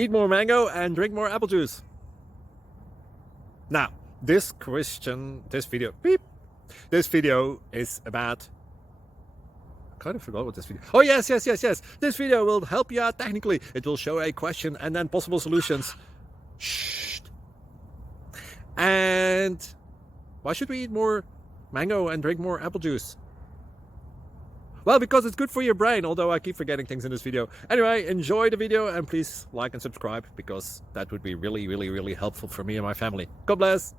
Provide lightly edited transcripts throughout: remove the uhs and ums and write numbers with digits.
Eat more mango and drink more apple juice. Now, this video is about... I kind of forgot what this video... Oh, yes. This video will help you out technically. It will show a question and then possible solutions. Shh. And why should we eat more mango and drink more apple juice? Well, because it's good for your brain, although I keep forgetting things in this video. Anyway, enjoy the video and please like and subscribe, because that would be really helpful for me and my family. God bless!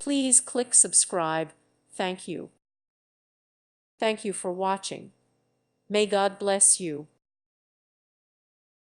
Please click subscribe. Thank you. Thank you for watching. May God bless you.